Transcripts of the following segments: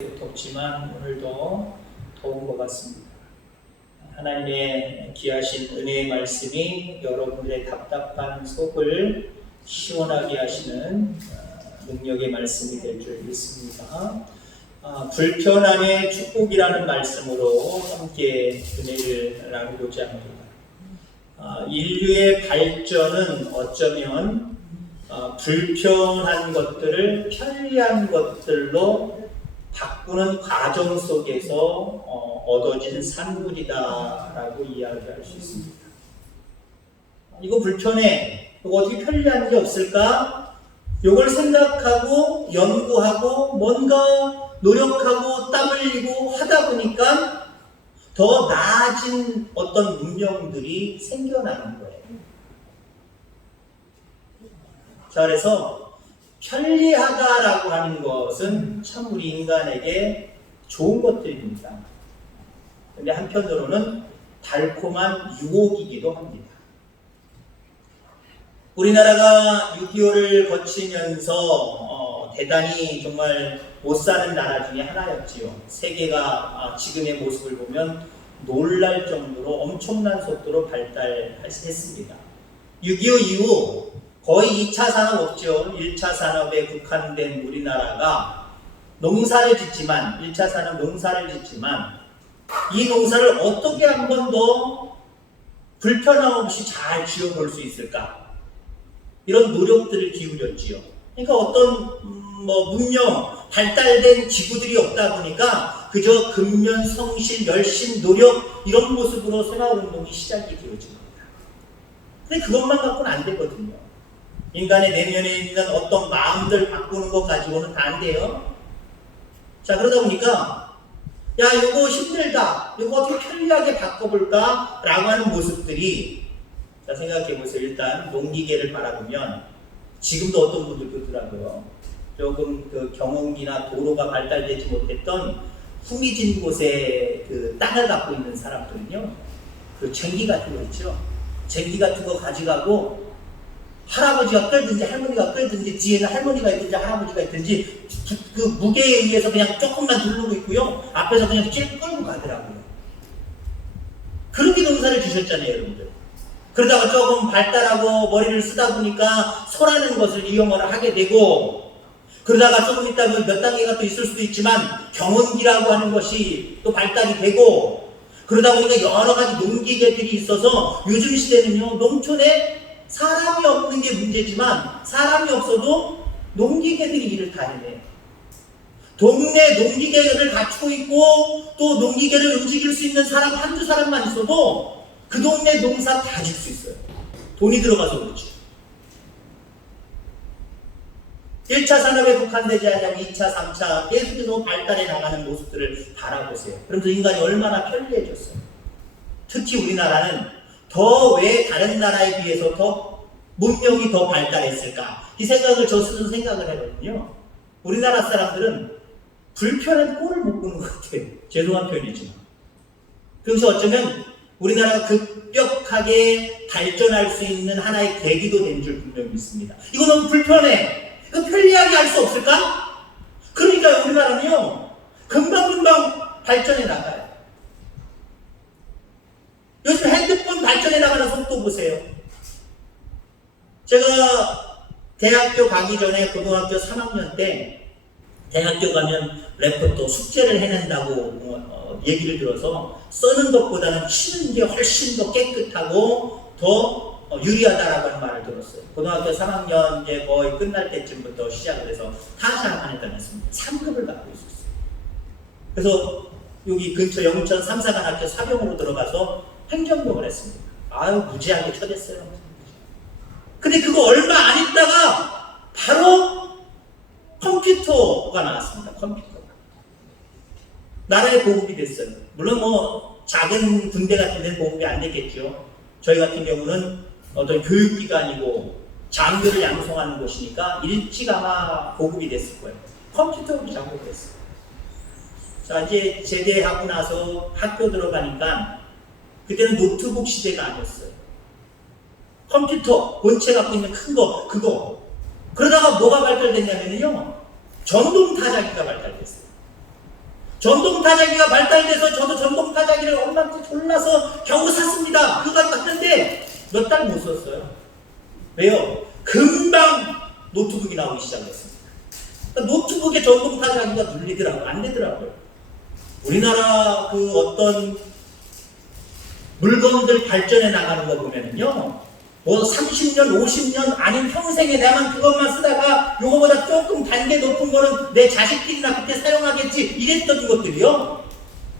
덥지만 오늘도 더운 것 같습니다. 하나님의 귀하신 은혜의 말씀이 여러분들의 답답한 속을 시원하게 하시는 능력의 말씀이 될 줄 믿습니다. 불편함의 축복이라는 말씀으로 함께 은혜를 나누고자 합니다. 인류의 발전은 어쩌면 불편한 것들을 편리한 것들로 바꾸는 과정 속에서 얻어진 산물이다라고 이야기할 수 있습니다. 이거 불편해. 이거 어떻게 편리한 게 없을까? 이걸 생각하고 연구하고 뭔가 노력하고 땀 흘리고 하다 보니까 더 나아진 어떤 문명들이 생겨나는 거예요. 자, 그래서 편리하다라고 하는 것은 참 우리 인간에게 좋은 것들입니다. 그런데 한편으로는 달콤한 유혹이기도 합니다. 우리나라가 6.25를 거치면서 대단히 정말 못 사는 나라 중에 하나였지요. 세계가 지금의 모습을 보면 놀랄 정도로 엄청난 속도로 발달했습니다. 6.25 이후 거의 2차 산업 없죠. 1차 산업에 국한된 우리나라가 농사를 짓지만, 1차 산업 농사를 짓지만, 이 농사를 어떻게 한 번 더 불편함 없이 잘 지어볼 수 있을까? 이런 노력들을 기울였지요. 그러니까 어떤 문명, 발달된 기구들이 없다 보니까 그저 근면, 성실, 열심, 노력 이런 모습으로 새마을운동이 시작이 되어진 겁니다. 근데 그것만 갖고는 안 되거든요. 인간의 내면에 있는 어떤 마음들 바꾸는 것 가지고는 다 안 돼요. 자, 그러다 보니까 야, 이거 힘들다. 이거 어떻게 편리하게 바꿔볼까? 라고 하는 모습들이, 자, 생각해보세요. 일단 농기계를 바라보면 지금도 어떤 분들 그러더라고요. 조금 그 경운기나 도로가 발달되지 못했던 후미진 곳에 그 땅을 갖고 있는 사람들은요, 그 쟁기 같은 거 있죠. 쟁기 같은 거 가져가고 할아버지가 끌든지 할머니가 끌든지 뒤에는 할머니가 있든지 할아버지가 있든지 그 무게에 의해서 그냥 조금만 누르고 있고요. 앞에서 그냥 찔 끌고 가더라고요. 그렇게 농사를 주셨잖아요, 여러분들. 그러다가 조금 발달하고 머리를 쓰다 보니까 소라는 것을 이용을 하게 되고, 그러다가 조금 있다 보면 몇 단계가 또 있을 수도 있지만 경운기라고 하는 것이 또 발달이 되고, 그러다 보니까 여러 가지 농기계들이 있어서 요즘 시대는요, 농촌에 사람이 없는 게 문제지만 사람이 없어도 농기계들이 일을 다 해내요. 동네 농기계를 갖추고 있고 또 농기계를 움직일 수 있는 사람 한두 사람만 있어도 그 동네 농사 다 질 수 있어요. 돈이 들어가서 그렇지. 1차 산업에 국한되지 않냐면 2차, 3차 계속해서 발달해 나가는 모습들을 바라보세요. 그러면서 인간이 얼마나 편리해졌어요. 특히 우리나라는 더 왜 다른 나라에 비해서 더 문명이 더 발달했을까? 이 생각을 저 스스로 생각을 해거든요. 우리나라 사람들은 불편한 꼴을 못 보는 것 같아요. 죄송한 표현이지만. 그래서 어쩌면 우리나라가 급격하게 발전할 수 있는 하나의 계기도 된 줄 분명히 믿습니다. 이거 너무 불편해. 이거 편리하게 할 수 없을까? 그러니까 우리나라는요, 금방금방 발전해 나가요. 요즘 핸드폰 발전해 나가는 속도 보세요. 제가 대학교 가기 전에 고등학교 3학년 때 대학교 가면 랩부터 숙제를 해낸다고 얘기를 들어서 쓰는 것보다는 치는 게 훨씬 더 깨끗하고 더 유리하다라고 하는 말을 들었어요. 고등학교 3학년 이제 거의 끝날 때쯤부터 시작을 해서 타샤만 했다면습니다. 3급을 갖고 있었어요. 그래서 여기 근처 영천 삼사관학교 사병으로 들어가서 행정병을 했습니다. 아유, 무지하게 쳐댔어요. 근데 그거 얼마 안 있다가 바로 컴퓨터가 나왔습니다. 컴퓨터가. 나라에 보급이 됐어요. 물론 작은 군대 같은 데는 보급이 안 됐겠죠. 저희 같은 경우는 어떤 교육기관이고 장교를 양성하는 곳이니까 일찍 아마 보급이 됐을 거예요. 컴퓨터로 작업을 했어요. 자, 이제 제대하고 나서 학교 들어가니까 그때는 노트북 시대가 아니었어요. 컴퓨터, 본체 갖고 있는 큰 거, 그거. 그러다가 뭐가 발달됐냐면요, 전동 타자기가 발달됐어요. 전동타자기가 발달돼서 저도 전동타자기를 엄마한테 졸라서 겨우 샀습니다. 그거 가지고 갔는데 몇 달 못 썼어요. 왜요? 금방 노트북이 나오기 시작했습니다. 그러니까 노트북에 전동타자기가 눌리더라고요. 안 되더라고요. 우리나라 그 어떤 물건들 발전해 나가는 거 보면은요, 뭐 30년, 50년 아닌 평생에 내만 그것만 쓰다가 요거보다 조금 단계 높은 거는 내 자식들이나 그때 사용하겠지 이랬던 것들이요,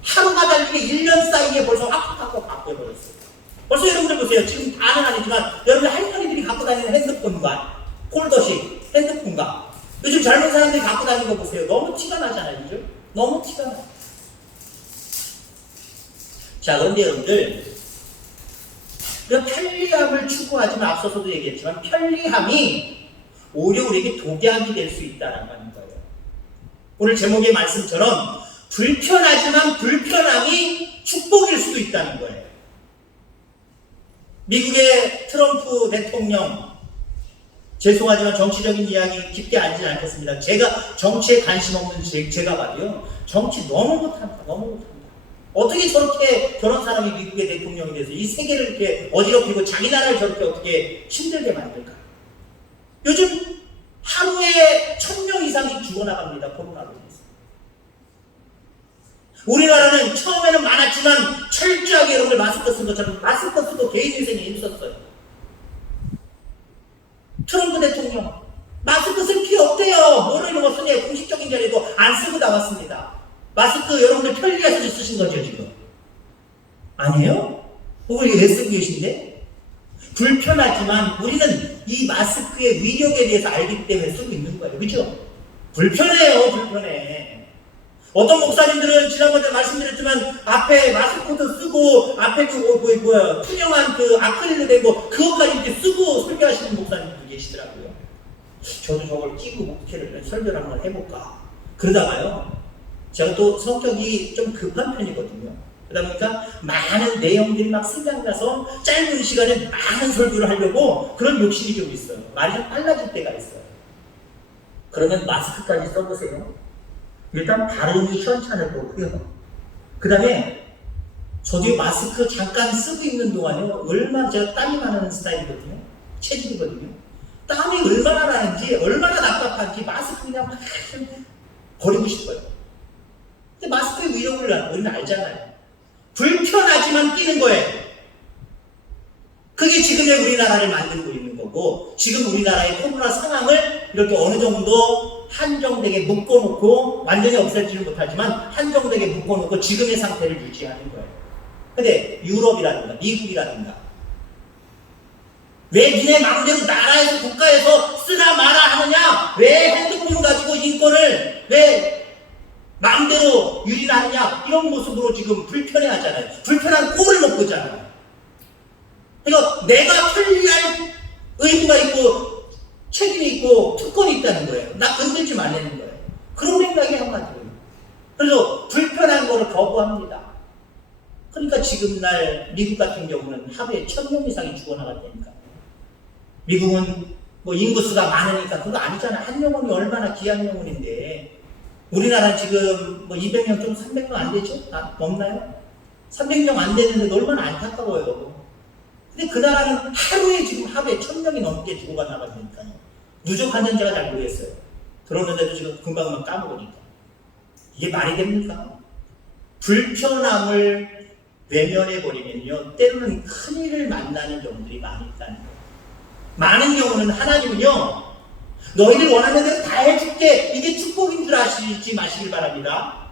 하루가 달리게 1년 사이에 벌써 확 바꿔버렸어요. 벌써 여러분들 보세요. 지금 다는 아니지만 여러분들 할머니들이 갖고 다니는 핸드폰과 폴더식 핸드폰과 요즘 젊은 사람들이 갖고 다니는 거 보세요. 너무 티가 나잖아요. 그죠? 너무 티가 나요. 자, 그런데 여러분들, 편리함을 추구하지만 앞서서도 얘기했지만 편리함이 오히려 우리에게 독약이 될 수 있다는 거예요. 오늘 제목의 말씀처럼 불편하지만 불편함이 축복일 수도 있다는 거예요. 미국의 트럼프 대통령, 죄송하지만 정치적인 이야기 깊게 알지는 않겠습니다. 제가 정치에 관심 없는 제가 봐도요, 정치 너무 못합니다. 너무 못합니다. 어떻게 저렇게 저런 사람이 미국의 대통령이 돼서 이 세계를 이렇게 어지럽히고 자기 나라를 저렇게 어떻게 힘들게 만들까? 요즘 하루에 1000명 이상이 죽어나갑니다. 코로나로 인해서. 우리나라는 처음에는 많았지만 철저하게 여러분들 마스크 쓴 것처럼 마스크 쓰고 개인 위생에 힘썼어요. 트럼프 대통령 마스크 쓸 필요 없대요. 뭐를 이런 거 쓰냐. 공식적인 자리에도 안 쓰고 나왔습니다. 마스크 여러분들 편리해서 쓰신 거죠, 지금? 아니에요? 그걸 왜 쓰고 계신데? 불편하지만 우리는 이 마스크의 위력에 대해서 알기 때문에 쓰고 있는 거예요. 그죠? 불편해요, 불편해. 어떤 목사님들은 지난번에 말씀드렸지만 앞에 마스크도 쓰고 앞에 투명한 그 아크릴로 된 거 그것까지 이렇게 쓰고 설교하시는 목사님도 계시더라고요. 저도 저걸 끼고 목회를 설교를 한번 해볼까? 그러다가요, 제가 또 성격이 좀 급한 편이거든요. 그러다 보니까 많은 내용들이 막 생각나서 짧은 시간에 많은 설교를 하려고 그런 욕심이 좀 있어요. 말이 좀 빨라질 때가 있어요. 그러면 마스크까지 써보세요. 일단 발음이 현찮을 거고요. 그 다음에 저도 마스크 잠깐 쓰고 있는 동안요, 얼마나 제가 땀이 많은 스타일이거든요. 체질이거든요. 땀이 얼마나 나는지, 얼마나 답답한지 마스크 그냥 막 버리고 싶어요. 근데 마스크의 위력을 우리는 알잖아요. 불편하지만 끼는 거예요. 그게 지금의 우리나라를 만들고 있는 거고, 지금 우리나라의 코로나 상황을 이렇게 어느 정도 한정되게 묶어놓고, 완전히 없애지는 못하지만 한정되게 묶어놓고 지금의 상태를 유지하는 거예요. 근데 유럽이라든가 미국이라든가 왜 니네 마음대로 나라에서 국가에서 쓰나 마라 하느냐? 왜 핸드폰 가지고 인권을 왜 마음대로 유린하느냐? 이런 모습으로 지금 불편해하잖아요. 불편한 꼴을 못 보잖아요. 그러니까 내가 편리할 의무가 있고 책임이 있고 특권이 있다는 거예요. 나 건들지 말라는 거예요. 그런 맥락이 한마디로. 그래서 불편한 거를 거부합니다. 그러니까 지금 날 미국 같은 경우는 하루에 1000명 이상이 죽어나갔다니까. 미국은 뭐 인구수가 많으니까 그거 아니잖아. 한 영혼이 얼마나 귀한 영혼인데. 우리나라 지금 뭐 200명 좀 300명 안 되죠? 넘나요? 300명 안 되는데 얼마나 안타까워요. 근데 그 나라는 하루에 지금 하루에 1000명이 넘게 죽어가 나가니까요. 누적 환자가 잘 모르겠어요. 들었는데도 지금 금방 까먹으니까. 이게 말이 됩니까? 불편함을 외면해버리면요, 때로는 큰일을 만나는 경우들이 많이 있다는 거예요. 많은 경우는 하나님은요, 너희들 원하는 대로 다 해줄게, 이게 축복인 줄 아시지 마시길 바랍니다.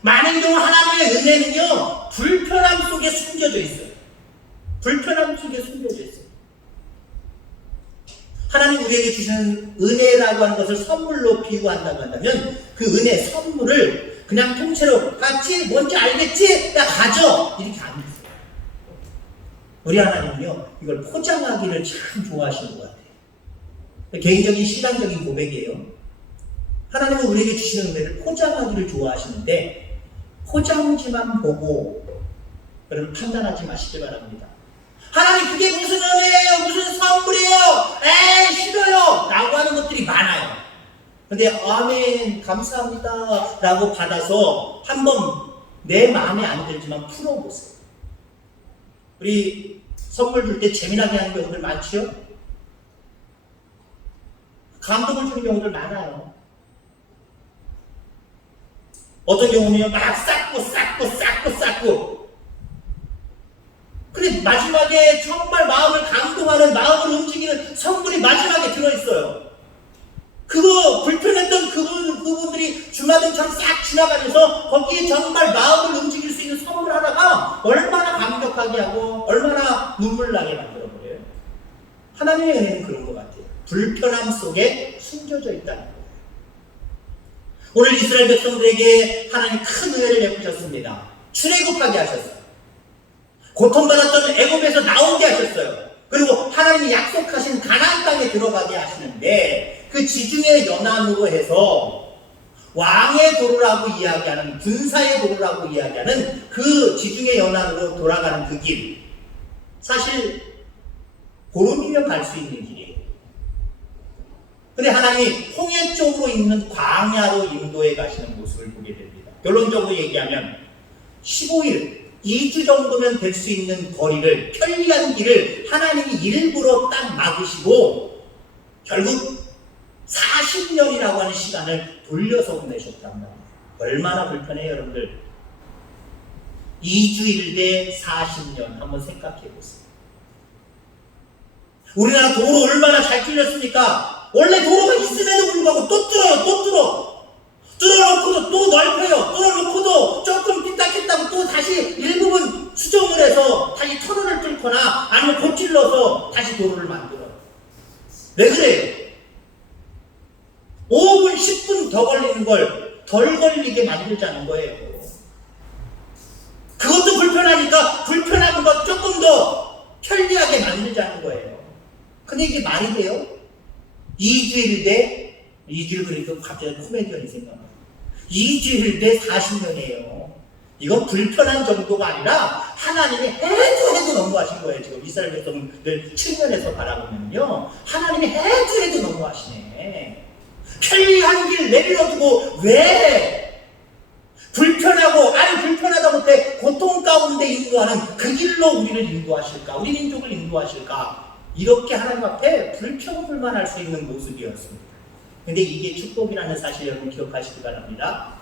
많은 경우 하나님의 은혜는요, 불편함 속에 숨겨져 있어요. 불편함 속에 숨겨져 있어요. 하나님 우리에게 주시는 은혜라고 하는 것을 선물로 비유한다고 한다면 그 은혜, 선물을 그냥 통째로 같이 뭔지 알겠지? 야 가져! 이렇게 안 됐어요. 우리 하나님은요, 이걸 포장하기를 참 좋아하시는 것 같아요. 개인적인 시간적인 고백이에요. 하나님은 우리에게 주시는 은혜를 포장하기를 좋아하시는데 포장지만 보고 여러분 판단하지 마시기 바랍니다. 하나님 그게 무슨 은혜예요? 무슨 선물이에요? 에이 싫어요! 라고 하는 것들이 많아요. 근데 아멘 감사합니다 라고 받아서 한번 내 마음에 안 들지만 풀어보세요. 우리 선물 줄 때 재미나게 하는 경우들 많죠? 감동을 주는 경우들 많아요. 어떤 경우는 막 쌓고 근데 마지막에 정말 마음을 감동하는, 마음을 움직이는 선물이 마지막에 들어있어요. 그거 불편했던 그분들이 주마등처럼 싹 지나가면서 거기에 정말 마음을 움직일 수 있는 선물 하나가 얼마나 감격하게 하고 얼마나 눈물 나게 만들어버려요. 하나님의 은혜는 그런 것 같아요. 불편함 속에 숨겨져 있다는 거예요. 오늘 이스라엘 백성들에게 하나님 큰 은혜를 베푸셨습니다. 출애굽하게 하셨어요. 고통받았던 애굽에서 나오게 하셨어요. 그리고 하나님이 약속하신 가나안 땅에 들어가게 하시는데 그 지중해 연안으로 해서 왕의 도로라고 이야기하는, 군사의 도로라고 이야기하는 그 지중해 연안으로 돌아가는 그 길, 사실 보름이면 갈 수 있는 길이에요. 근데 하나님이 홍해 쪽으로 있는 광야로 인도해 가시는 모습을 보게 됩니다. 결론적으로 얘기하면 15일, 2주 정도면 될 수 있는 거리를, 편리한 길을 하나님이 일부러 딱 막으시고 결국 40년이라고 하는 시간을 돌려서 보내셨단 말이에요. 얼마나 불편해요, 여러분들. 2주일 대 40년 한번 생각해 보세요. 우리나라 도로 얼마나 잘 뚫렸습니까? 원래 도로가 있음에도 불구하고 또 뚫어요. 뚫어놓고도 또 넓혀요. 뚫어놓고도 조금 삐딱했다고 또 다시 일부분 수정을 해서 다시 터널을 뚫거나 아니면 고찔러서 다시 도로를 만들어요. 왜 그래요? 5분, 10분 더 걸리는 걸 덜 걸리게 만들자는 거예요. 그것도 불편하니까 불편한 것 조금 더 편리하게 만들자는 거예요. 근데 이게 말이 돼요? 2주일 대 2주일 그러니까 갑자기 코미디언이 생각나요. 2주일 대 40년이에요. 이건 불편한 정도가 아니라 하나님이 해도 너무하신 거예요. 지금 이스라엘 백성들 측면에서 바라보면요, 하나님이 해도 너무하시네. 편리한 길 내밀어두고 왜 불편하고, 아니 불편하다 못해 고통 가운데 인도하는 그 길로 우리를 인도하실까, 우리 민족을 인도하실까, 이렇게 하나님 앞에 불평불만할 수 있는 모습이었습니다. 근데 이게 축복이라는 사실 여러분 기억하시기 바랍니다.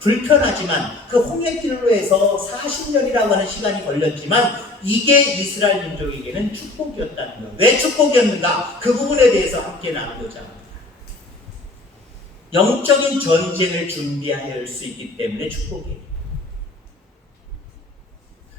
불편하지만 그 홍해길로 해서 40년이라고 하는 시간이 걸렸지만 이게 이스라엘 민족에게는 축복이었다는 거예요. 왜 축복이었는가? 그 부분에 대해서 함께 나누고자 합니다. 영적인 전쟁을 준비해야 할 수 있기 때문에 축복이에요.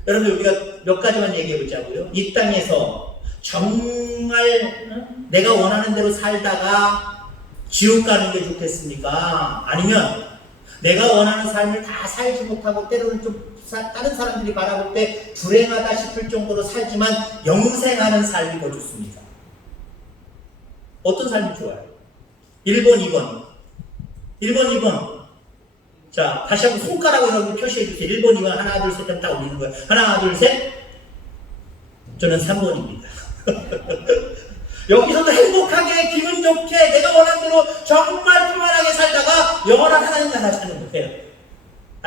여러분, 우리가 몇 가지만 얘기해 보자고요. 이 땅에서 정말 내가 원하는 대로 살다가 지옥 가는 게 좋겠습니까? 아니면 내가 원하는 삶을 다 살지 못하고 때로는 좀 다른 사람들이 바라볼 때 불행하다 싶을 정도로 살지만 영생하는 삶이 더 좋습니다. 어떤 삶이 좋아요? 1번, 2번. 자, 다시 한번 손가락으로 표시해 주세요. 1번, 2번, 하나, 둘, 셋 하면 딱 올리는 거예요. 하나, 둘, 셋. 저는 3번입니다. 여기서도 행복하게, 기분 좋게, 내가 원하는 대로 정말 평안하게 살다가 영원한 하나님 나라 사는 거예요.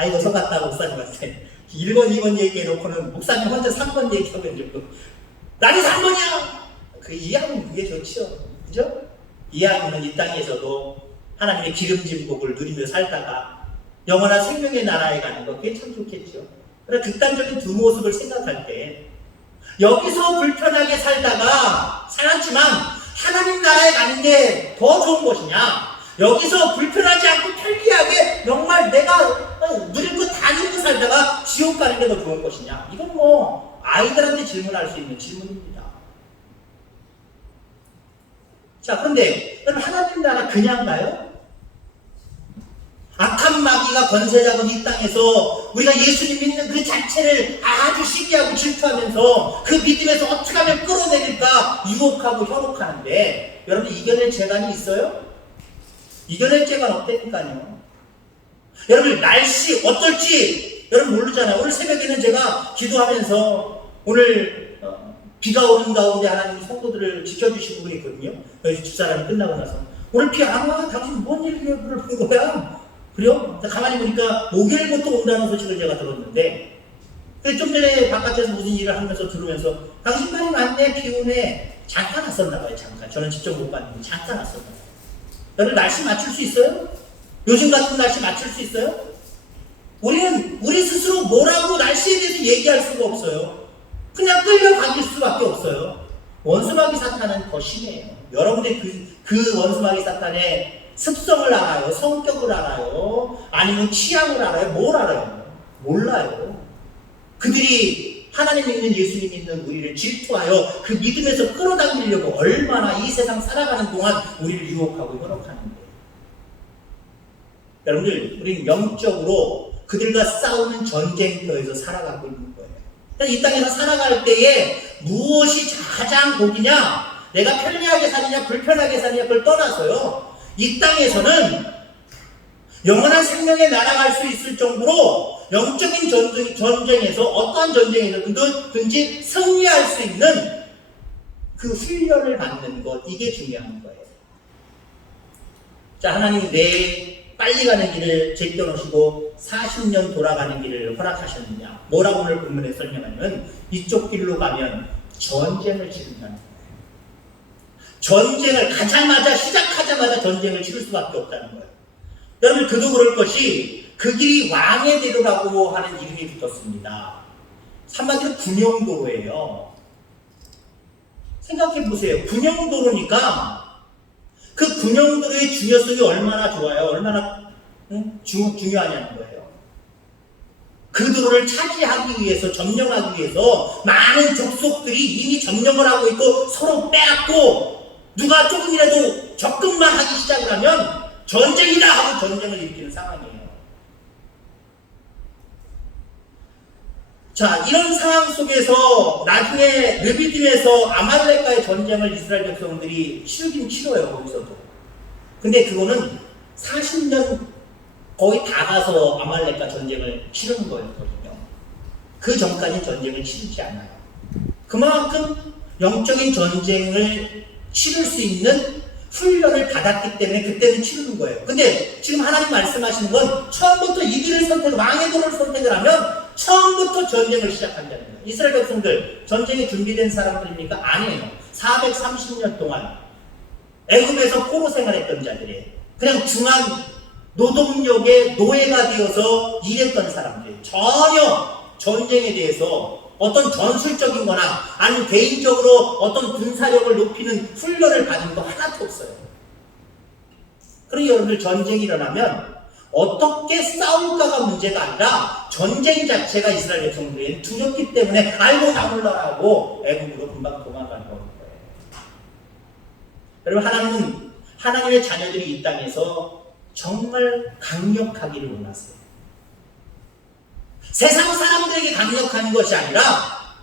이거 속았다, 목사님한테. 1번, 2번 얘기해놓고는 목사님 혼자 3번 얘기하고 있는 나는 3번이야! 그 이해하면 그게 좋죠. 그죠? 이해하면 이 땅에서도 하나님의 기름진 복을 누리며 살다가 영원한 생명의 나라에 가는 거, 그게 참 좋겠죠. 그러나 극단적인 두 모습을 생각할 때 여기서 불편하게 살았지만 하나님 나라에 가는 게 더 좋은 것이냐, 여기서 불편하지 않고 편리하게 정말 내가 누릴 거 다 누리고 살다가 지옥 가는 게 더 좋은 것이냐, 이건 뭐 아이들한테 질문할 수 있는 질문입니다. 자, 그런데 여러분, 하나님 나라 그냥 가요? 악한 마귀가 권세 잡은 이 땅에서 우리가 예수님 믿는 그 자체를 아주 시기하고 질투하면서 그 믿음에서 어떻게 하면 끌어내릴까 유혹하고 현혹하는데, 여러분 이겨낼 재간이 있어요? 이겨낼 재간 없다니까요. 여러분 날씨 어떨지 여러분 모르잖아요. 오늘 새벽에는 제가 기도하면서 오늘 비가 오는 가운데 하나님 성도들을 지켜주신 분이 있거든요. 집사람이 끝나고 나서 오늘 비 안 와? 당신 뭔 일을 본 거야? 그래요? 가만히 보니까 목요일부터 온다는 소식을 제가 들었는데, 좀 전에 바깥에서 무슨 일을 하면서 들으면서 당신 말이 맞네, 비 오네. 잠깐 왔었나 봐요, 잠깐. 저는 직접 못 봤는데 잠깐 왔었나 봐요. 여러분 날씨 맞출 수 있어요? 요즘 같은 날씨 맞출 수 있어요? 우리는 우리 스스로 뭐라고 날씨에 대해서 얘기할 수가 없어요. 그냥 끌려가길 수밖에 없어요. 원수마귀 사탄은 더 심해요. 여러분들이 그 원수마귀 사탄의 습성을 알아요? 성격을 알아요? 아니면 취향을 알아요? 뭘 알아요? 몰라요. 그들이 하나님 믿는 예수님 믿는 우리를 질투하여 그 믿음에서 끌어당기려고 얼마나 이 세상 살아가는 동안 우리를 유혹하고 현혹하는데, 여러분들 우리는 영적으로 그들과 싸우는 전쟁터에서 살아가고 있는 거예요. 이 땅에서 살아갈 때에 무엇이 가장 복이냐, 내가 편리하게 사느냐 불편하게 사느냐 그걸 떠나서요, 이 땅에서는 영원한 생명에 날아갈 수 있을 정도로 영적인 전쟁에서 어떠한 전쟁이든지 승리할 수 있는 그 훈련을 받는 것, 이게 중요한 거예요. 자, 하나님이 내 빨리 가는 길을 제껴놓으시고 40년 돌아가는 길을 허락하셨느냐? 뭐라고 오늘 본문에 설명하면 이쪽 길로 가면 전쟁을 치른다는 거예요. 전쟁을 시작하자마자 전쟁을 치를 수밖에 없다는 거예요. 여러분, 그도 그럴 것이 그 길이 왕의 대로라고 하는 이름이 붙었습니다. 한마디로 군용도로예요. 생각해 보세요. 군용도로니까 그 군용도로의 중요성이 얼마나 좋아요. 얼마나 중요하냐는 거예요. 그 도로를 차지하기 위해서, 점령하기 위해서 많은 족속들이 이미 점령을 하고 있고 서로 빼앗고, 누가 조금이라도 접근만 하기 시작을 하면 전쟁이다 하고 전쟁을 일으키는 상황이에요. 자, 이런 상황 속에서 나중에 르비딤에서 아말렉과의 전쟁을 이스라엘 백성들이 치르긴 치러요, 거기서도. 근데 그거는 40년 거의 다 가서 아말렉과 전쟁을 치르는 거였거든요. 그 전까지는 전쟁을 치르지 않아요. 그만큼 영적인 전쟁을 치를 수 있는 훈련을 받았기 때문에 그때는 치르는 거예요. 근데 지금 하나님 말씀하시는 건 처음부터 이 길을 왕의 도를 선택을 하면 처음부터 전쟁을 시작한다는 거예요. 이스라엘 백성들 전쟁에 준비된 사람들입니까? 아니에요. 430년 동안 애굽에서 포로 생활했던 자들이에요. 그냥 중앙 노동력의 노예가 되어서 일했던 사람들, 전혀 전쟁에 대해서 어떤 전술적인 거나 아니면 개인적으로 어떤 군사력을 높이는 훈련을 받은 거 하나도 없어요. 그러니 여러분들 전쟁이 일어나면 어떻게 싸울까가 문제가 아니라 전쟁 자체가 이스라엘 백성들에게 두렵기 때문에 아이고 나 몰라라고 애국으로 금방 도망가는 거예요. 여러분, 하나님의 자녀들이 이 땅에서 정말 강력하기를 원하세요. 세상 사람들에게 강력한 것이 아니라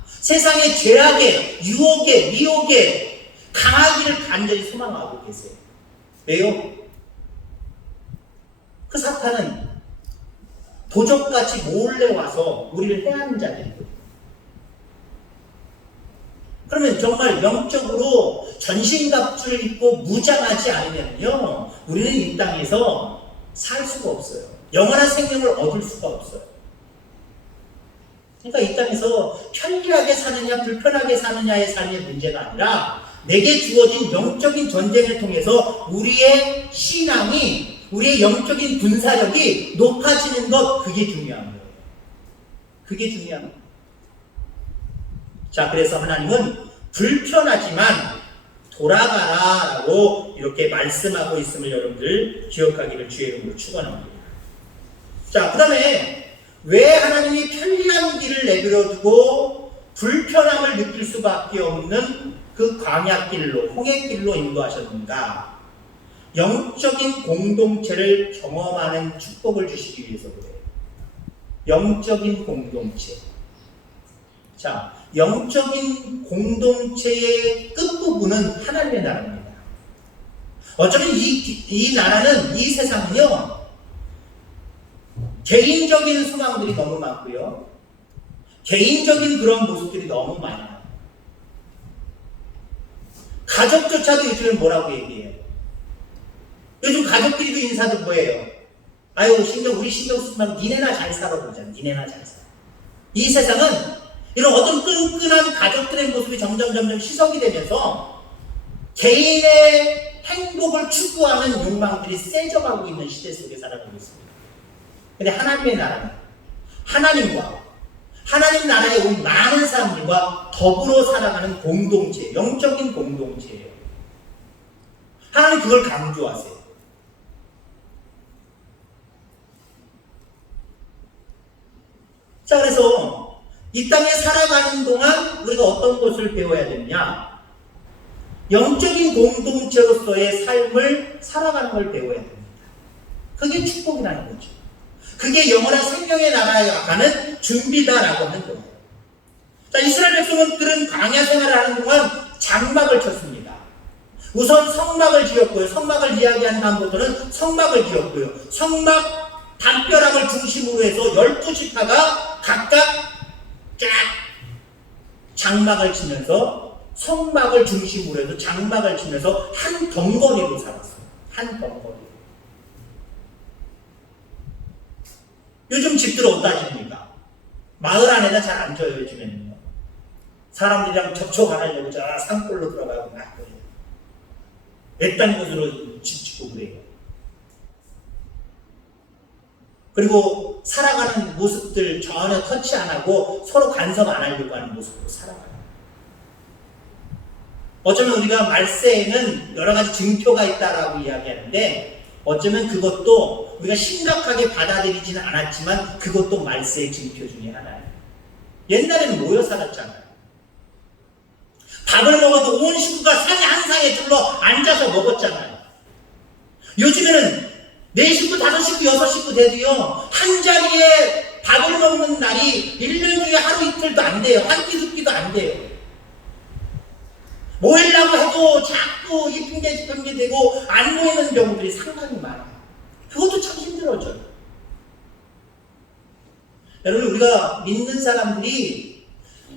세상의 죄악에, 유혹에, 미혹에 강하기를 간절히 소망하고 계세요. 왜요? 그 사탄은 도적같이 몰래 와서 우리를 해하는 자들이거든요. 그러면 정말 영적으로 전신갑주를 입고 무장하지 않으면요, 우리는 이 땅에서 살 수가 없어요. 영원한 생명을 얻을 수가 없어요. 그러니까 이 땅에서 편리하게 사느냐 불편하게 사느냐의 삶의 문제가 아니라 내게 주어진 영적인 전쟁을 통해서 우리의 신앙이, 우리의 영적인 군사력이 높아지는 것, 그게 중요한 거예요. 그게 중요한 거예요. 자, 그래서 하나님은 불편하지만 돌아가라 라고 이렇게 말씀하고 있음을 여러분들 기억하기를 주의 이름으로 축원합니다. 자, 그 다음에 왜 하나님이 편리한 길을 내버려두고 불편함을 느낄 수밖에 없는 그 광야길로, 홍해길로 인도하셨는가? 영적인 공동체를 경험하는 축복을 주시기 위해서 그래요. 영적인 공동체. 자, 영적인 공동체의 끝부분은 하나님의 나라입니다. 어쩌면 이 나라는, 이 세상은요, 개인적인 소망들이 너무 많고요, 개인적인 그런 모습들이 너무 많아요. 가족조차도 요즘은 뭐라고 얘기해요? 요즘 가족끼리도 인사도 뭐예요? 아유, 우리 신경 쓰지 말고 니네나 잘 살아 그러잖아. 니네나 잘 살아. 이 세상은 이런 어떤 끈끈한 가족들의 모습이 점점 희석이 되면서 개인의 행복을 추구하는 욕망들이 세져가고 있는 시대 속에 살아가고 있습니다. 근데 하나님의 나라는 하나님 나라에 온 많은 사람들과 더불어 살아가는 공동체, 영적인 공동체예요. 하나님 그걸 강조하세요. 자, 그래서 이 땅에 살아가는 동안 우리가 어떤 것을 배워야 되느냐? 영적인 공동체로서의 삶을 살아가는 걸 배워야 됩니다. 그게 축복이라는 거죠. 그게 영원한 생명의 나라에 가는 준비다라고 하는 거예요. 자, 이스라엘 백성들은 광야 생활을 하는 동안 장막을 쳤습니다. 우선 성막을 지었고요. 성막을 이야기한 다음부터는 성막을 지었고요. 성막 담벼락을 중심으로 해서 12지파가 각각 쫙 장막을 치면서 성막을 중심으로 해서 장막을 치면서 한 덩거리로 살았어요. 한 덩거리. 요즘 집들 어디다 집니까? 마을 안에다 잘 안 져요, 요즘에는요. 사람들이랑 접촉 안 하려고 저 산골로 들어가고 막 그래요. 외딴 곳으로 집 짓고 그래요. 그리고 살아가는 모습들 전혀 터치 안 하고 서로 간섭 안 하려고 하는 모습으로 살아가요. 어쩌면 우리가 말세에는 여러 가지 증표가 있다라고 이야기하는데 어쩌면 그것도 우리가 심각하게 받아들이지는 않았지만 그것도 말세의 증표 중에 하나예요. 옛날에는 모여 살았잖아요. 밥을 먹어도 온 식구가 상에 한 상에 둘러 앉아서 먹었잖아요. 요즘에는 4식구, 5식구, 6식구 돼도요, 한 자리에 밥을 먹는 날이 1년 중에 하루 이틀도 안 돼요. 한 끼, 두 끼도 안 돼요. 모이려고 해도 자꾸 이 핑계 저 핑계 대고 안 모이는 경우들이 상당히 많아요. 그것도 참 힘들어져요. 여러분, 우리가 믿는 사람들이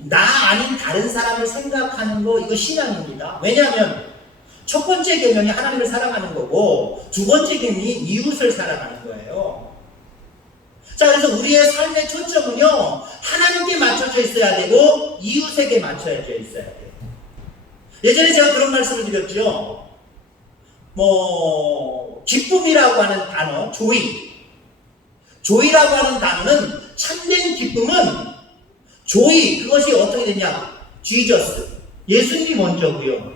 나 아닌 다른 사람을 생각하는 거, 이거 신앙입니다. 왜냐하면 첫 번째 계명이 하나님을 사랑하는 거고 두 번째 계명이 이웃을 사랑하는 거예요. 자, 그래서 우리의 삶의 초점은요, 하나님께 맞춰져 있어야 되고 이웃에게 맞춰져 있어야 돼요. 예전에 제가 그런 말씀을 드렸죠. 기쁨이라고 하는 단어, 조이라고 하는 단어는 참된 기쁨은 그것이 어떻게 되냐? Jesus, 예수님이 먼저고요.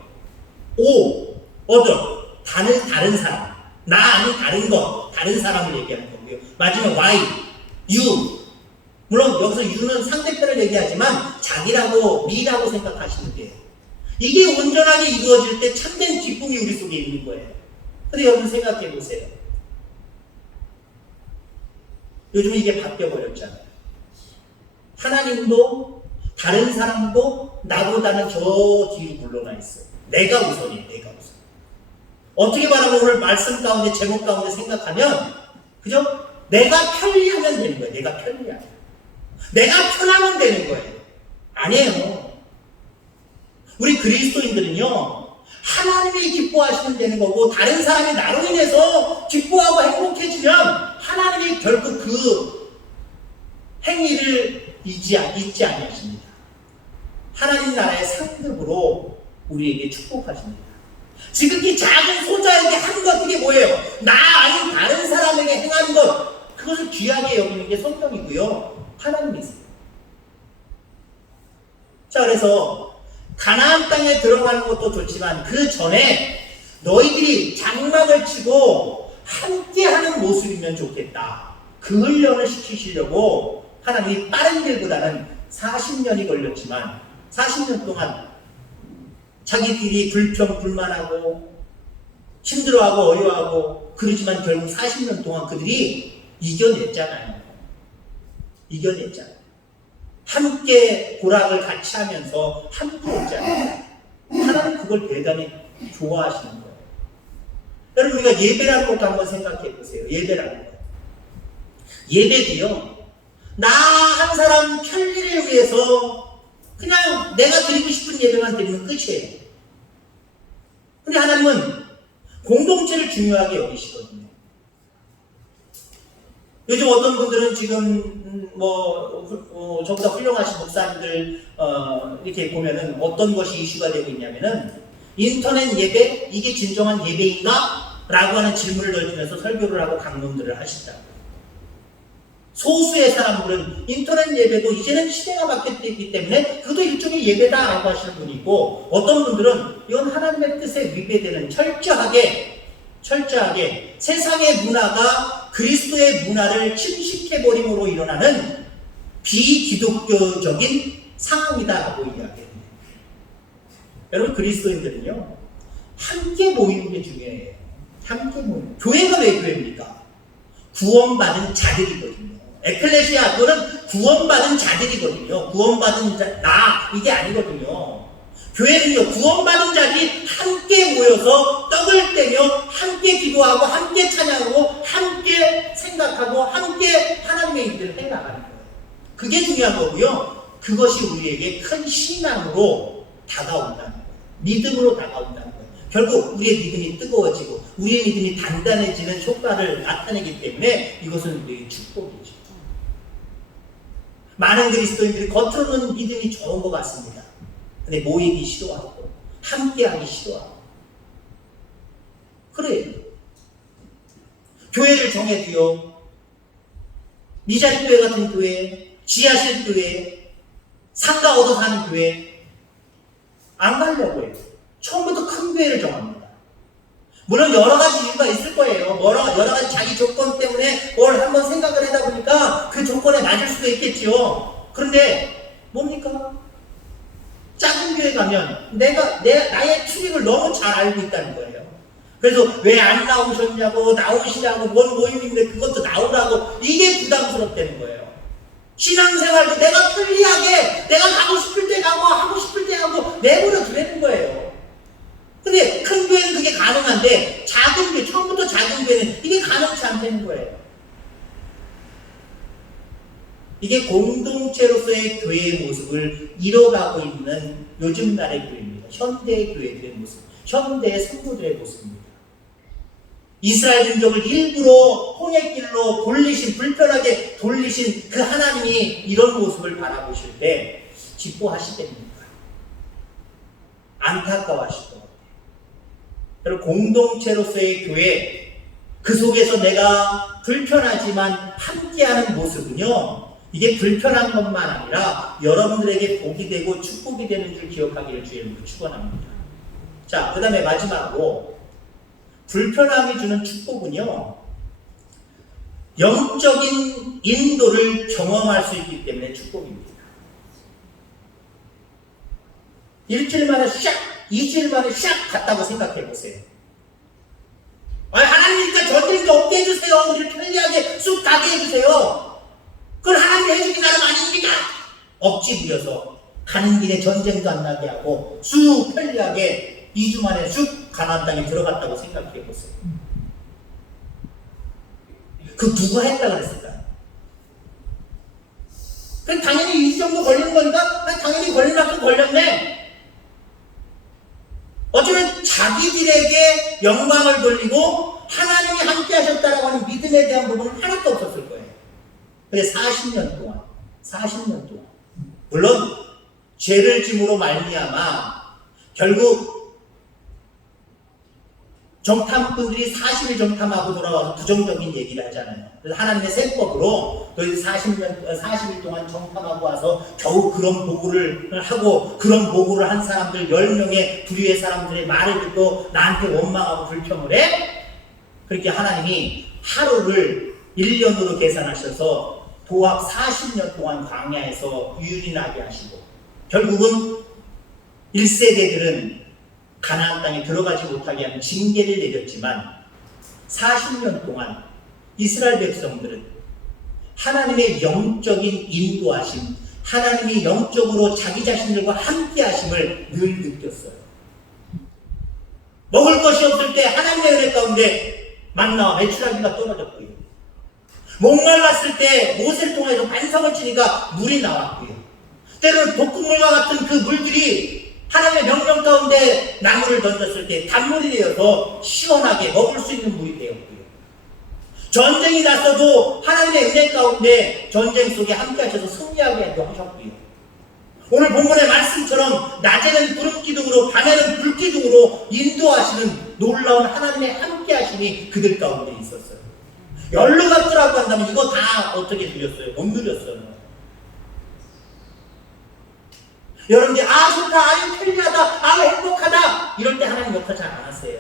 다른 사람, 나 아닌 다른 것, 다른 사람을 얘기하는 거고요. 마지막 you. 물론 여기서 you는 상대편을 얘기하지만 자기라고, me라고 생각하시면 돼요. 이게 온전하게 이루어질 때 참된 기쁨이 우리 속에 있는 거예요. 근데 여러분 생각해 보세요. 요즘 이게 바뀌어버렸잖아요. 하나님도 다른 사람도 나보다는 저 뒤로 물러나 있어요. 내가 우선이에요. 내가 우선. 어떻게 말하면 오늘 말씀 가운데 제목 가운데 생각하면 그죠? 내가 편리하면 되는 거예요. 내가 편리하면. 내가 편하면 되는 거예요. 아니에요. 우리 그리스도인들은요, 하나님이 기뻐하시면 되는 거고 다른 사람이 나로 인해서 기뻐하고 행복해지면 하나님이 결국 그 행위를 잊지 아니하십니다. 하나님 나라의 상급으로 우리에게 축복하십니다. 지극히 작은 소자에게 한 것, 그게 뭐예요? 나 아닌 다른 사람에게 행한 것, 그것을 귀하게 여기는 게 성경이고요. 하나님이세요. 자, 그래서 가나안 땅에 들어가는 것도 좋지만 그 전에 너희들이 장막을 치고 함께하는 모습이면 좋겠다. 그 훈련을 시키시려고 하나님이 빠른 길보다는 40년이 걸렸지만 40년 동안 자기들이 불평불만하고 힘들어하고 어려워하고 그러지만 결국 40년 동안 그들이 이겨냈잖아요. 함께 고락을 같이 하면서 함께 했잖아요. 하나님 그걸 대단히 좋아하시는 거예요. 여러분, 우리가 예배라는 것도 한번 생각해 보세요. 예배라는 거. 예배도요, 나 한 사람 편리를 위해서 그냥 내가 드리고 싶은 예배만 드리면 끝이에요. 근데 하나님은 공동체를 중요하게 여기시거든요. 요즘 어떤 분들은 지금 저보다 훌륭하신 목사님들 이렇게 보면은 어떤 것이 이슈가 되고 있냐면은 인터넷 예배 이게 진정한 예배인가? 라고 하는 질문을 던지면서 설교를 하고 강론들을 하신다고. 소수의 사람들은 인터넷 예배도 이제는 시대가 바뀌었기 때문에 그것도 일종의 예배다라고 하시는 분이 있고, 어떤 분들은 이건 하나님의 뜻에 위배되는 철저하게 세상의 문화가 그리스도의 문화를 침식해버림으로 일어나는 비기독교적인 상황이다라고 이야기합니다. 여러분, 그리스도인들은요 함께 모이는 게 중요해요. 함께 모이는. 교회가 왜 교회입니까? 구원받은 자들이거든요. 에클레시아, 그거는 구원받은 자들이거든요. 구원받은 나 이게 아니거든요. 교회는요 구원받은 자들이 함께 모여서 떡을 떼며 함께 기도하고 함께 찬양하고 함께 생각하고 함께 하나님의 일들을 해나가는 거예요. 그게 중요한 거고요. 그것이 우리에게 큰 신앙으로 다가온다는 거예요. 믿음으로 다가온다는 거예요. 결국 우리의 믿음이 뜨거워지고 우리의 믿음이 단단해지는 효과를 나타내기 때문에 이것은 우리의 축복이죠. 많은 그리스도인들이 겉으로는 믿음이 좋은 것 같습니다. 근데 모이기 싫어하고 함께하기 싫어하고 그래요. 교회를 정해도요, 미자리 교회 같은 교회, 지하실 교회, 상가 얻어 사는 교회 안 가려고 해요. 처음부터 큰 교회를 정합니다. 물론 여러 가지 이유가 있을 거예요. 여러 가지 자기 조건 때문에 뭘 한번 생각을 하다 보니까 그 조건에 맞을 수도 있겠지요. 그런데 뭡니까? 작은 교회 가면 나의 출입을 너무 잘 알고 있다는 거예요. 그래서 왜 안 나오셨냐고, 나오시냐고, 뭔 모임인데 그것도 나오라고, 이게 부담스럽다는 거예요. 신앙생활도 내가 편리하게, 내가 가고 싶을 때 가고, 하고 싶을 때 하고, 내버려 두라는 거예요. 근데 큰 교회는 그게 가능한데, 작은 교회, 처음부터 작은 교회는 이게 가능치 않다는 거예요. 이게 공동체로서의 교회의 모습을 잃어가고 있는 요즘 날의 교회입니다. 현대의 교회들의 모습, 현대의 성도들의 모습입니다. 이스라엘 민족을 일부러 홍해길로 불편하게 돌리신 그 하나님이 이런 모습을 바라보실 때 기뻐하시겠습니까? 안타까워하실 것 같아요. 여러분, 공동체로서의 교회, 그 속에서 내가 불편하지만 함께하는 모습은요, 이게 불편한 것만 아니라 여러분들에게 복이 되고 축복이 되는 줄 기억하기를 주의 축원합니다. 자, 그 다음에 마지막으로 불편함이 주는 축복은요, 영적인 인도를 경험할 수 있기 때문에 축복입니다. 일주일 만에 샥, 2주일 만에 샥 갔다고 생각해 보세요. 하나님이니까 저들이 없게 해주세요. 우리를 편리하게 쑥 가게 해주세요. 그건 하나님이 해주기 나름 아닙니까? 억지 부려서 가는 길에 전쟁도 안 나게 하고 쑥 편리하게 2주 만에 쑥 가나안 땅에 들어갔다고 생각해 보세요. 그 누가 했다 그랬을까요? 그럼 당연히 2주 정도 걸리는 거니까 당연히 걸릴 만큼 걸렸네. 어쩌면 자기들에게 영광을 돌리고 하나님이 함께 하셨다라고 하는 믿음에 대한 부분은 하나도 없었을 거예요. 근데 40년 동안 물론 죄를 짐으로 말미암아 결국 정탐꾼들이 40일 정탐하고 돌아와서 부정적인 얘기를 하잖아요. 그래서 하나님의 세법으로 너희들 40일 동안 정탐하고 와서 겨우 그런 보고를 하고, 그런 보고를 한 사람들 10명의 불의의 사람들의 말을 듣고 나한테 원망하고 불평을 해? 그렇게 하나님이 하루를 1년으로 계산하셔서 도합 40년 동안 광야에서 유린하게 하시고, 결국은 1세대들은 가나안 땅에 들어가지 못하게 하는 징계를 내렸지만 40년 동안 이스라엘 백성들은 하나님의 영적인 인도하심, 하나님이 영적으로 자기 자신들과 함께 하심을 늘 느꼈어요. 먹을 것이 없을 때 하나님의 은혜 가운데 만나와 메추라기가 떨어졌고요. 목말랐을 때 모세를 통해서 반석을 치니까 물이 나왔고요. 때로는 독극물과 같은 그 물들이 하나님의 명령 가운데 나무를 던졌을 때 단물이 되어서 시원하게 먹을 수 있는 물이 되었고요. 전쟁이 났어도 하나님의 은혜 가운데 전쟁 속에 함께 하셔서 승리하게 하셨고요. 오늘 본문의 말씀처럼 낮에는 구름 기둥으로 밤에는 불 기둥으로 인도하시는 놀라운 하나님의 함께 하심이 그들 가운데 있었어요. 열로갔더라고 한다면 이거 다 어떻게 누렸어요? 못 누렸어요. 여러분들이 좋다, 편리하다, 행복하다 이럴 때 하나님 역할 잘 안 하세요.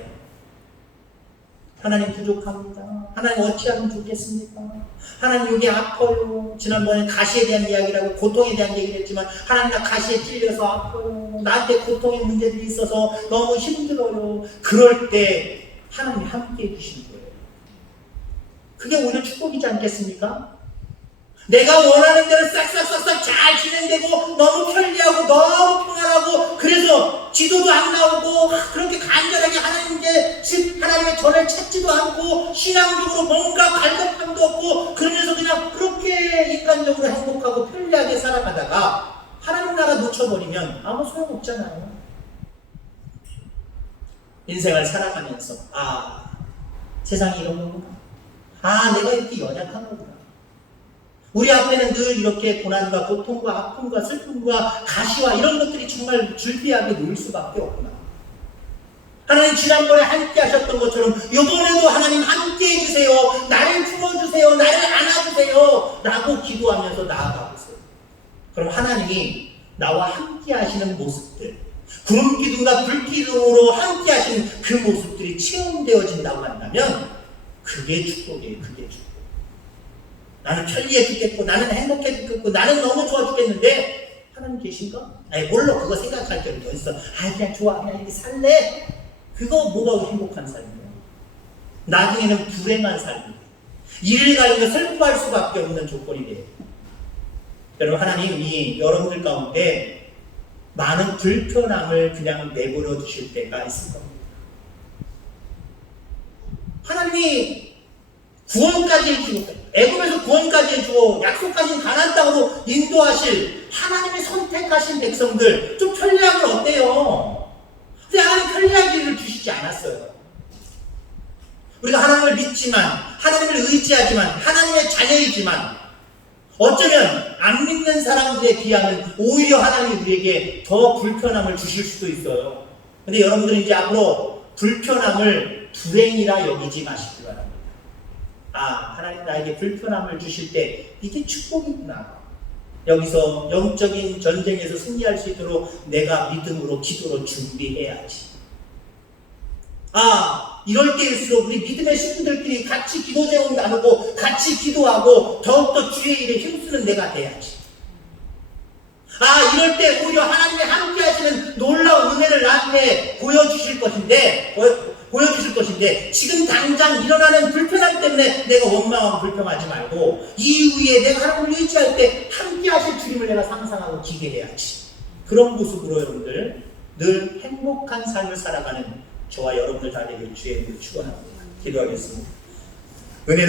하나님 부족합니다. 하나님 어찌하면 좋겠습니까? 하나님 여기 아파요. 지난번에 가시에 대한 이야기라고 고통에 대한 얘기를 했지만 하나님 나 가시에 찔려서 아파요. 나한테 고통의 문제들이 있어서 너무 힘들어요. 그럴 때 하나님이 함께 해주신 거예요. 그게 오히려 축복이지 않겠습니까? 내가 원하는 대로 싹싹싹싹 잘 진행되고 너무 편리하고 너무 평안하고 그래서 기도도 안 나오고 그렇게 간절하게 하나님의 전을 찾지도 않고 신앙적으로 뭔가 갈급함도 없고 그러면서 그냥 그렇게 인간적으로 행복하고 편리하게 살아가다가 하나님 나라 놓쳐버리면 아무 소용없잖아요. 인생을 살아가면서 세상이 이런 거구나. 내가 이렇게 연약한 거구나. 우리 앞에는 늘 이렇게 고난과 고통과 아픔과 슬픔과 가시와 이런 것들이 정말 줄비하게 놓일 수밖에 없구나. 하나님 지난번에 함께 하셨던 것처럼 이번에도 하나님 함께 해주세요. 나를 품어주세요. 나를 안아주세요. 라고 기도하면서 나아가보세요. 그럼 하나님이 나와 함께 하시는 모습들, 구름기둥과 불기둥으로 함께 하시는 그 모습들이 체험되어진다고 한다면 그게 축복이에요. 그게 축복. 나는 편리해 죽겠고 나는 행복해 죽겠고 나는 너무 좋아 죽겠는데 하나님 계신가? 물론 그거 생각할 때는 더 있어. 그냥 좋아 그냥 이렇게 살래? 그거 뭐가 행복한 삶이에요? 나중에는 불행한 삶이에요. 이를 가지고 슬퍼할 수밖에 없는 조건이 돼요. 여러분 하나님이 여러분들 가운데 많은 불편함을 그냥 내버려 두실 때가 있을 겁니다. 하나님이 구원까지 해주고 애굽에서 구원까지 해주고 약속하신 가나안 땅으로 인도하실 하나님이 선택하신 백성들 좀 편리하면 어때요? 근데 하나님 편리하기를 주시지 않았어요. 우리가 하나님을 믿지만 하나님을 의지하지만 하나님의 자녀이지만 어쩌면 안 믿는 사람들에 비하면 오히려 하나님이 우리에게 더 불편함을 주실 수도 있어요. 근데 여러분들은 이제 앞으로 불편함을 불행이라 여기지 마시기 바랍니다. 하나님 나에게 불편함을 주실 때 이게 축복이구나. 여기서 영적인 전쟁에서 승리할 수 있도록 내가 믿음으로 기도로 준비해야지. 이럴 때일수록 우리 믿음의 신부들끼리 같이 기도 제목 나누고 같이 기도하고 더욱더 주의 일에 힘쓰는 내가 돼야지. 이럴 때 오히려 하나님의 함께 하시는 놀라운 은혜를 나한테 보여주실 것인데 지금 당장 일어나는 불편함 때문에 내가 원망하고 불평하지 말고 이후에 내가 하나님을 의지할 때 함께 하실 주님을 내가 상상하고 기대해야지. 그런 모습으로 여러분들 늘 행복한 삶을 살아가는 저와 여러분들 다 되길 주의 이름으로 축원합니다. 기도하겠습니다.